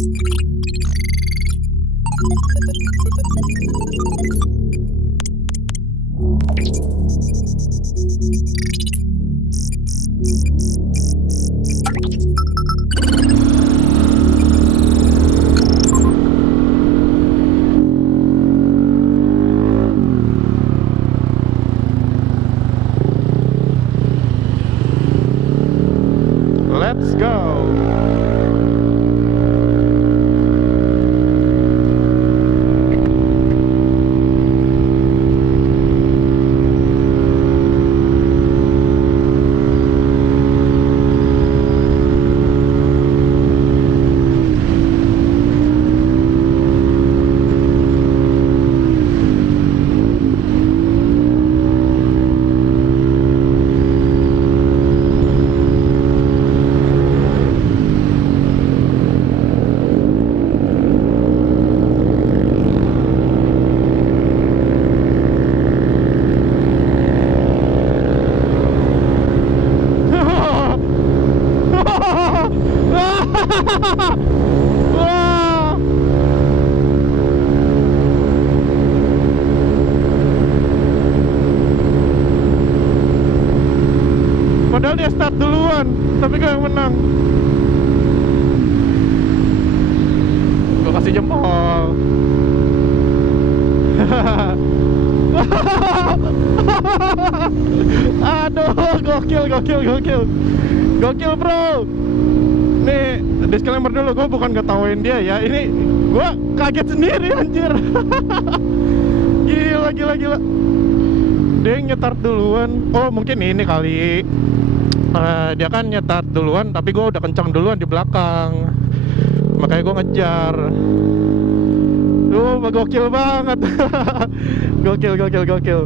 Let's go. Wah. Padahal dia start duluan, tapi gue yang menang. Gue kasih jempol. Aduh, gokil Gokil bro. Nih, disclaimer dulu, gue bukan ketawain dia ya. Ini gue kaget sendiri anjir. Gila. Dia nyetar duluan. Oh mungkin ini kali. Dia kan nyetar duluan, tapi gue udah kencang duluan di belakang. Makanya gue ngejar. Gokil banget. Gokil.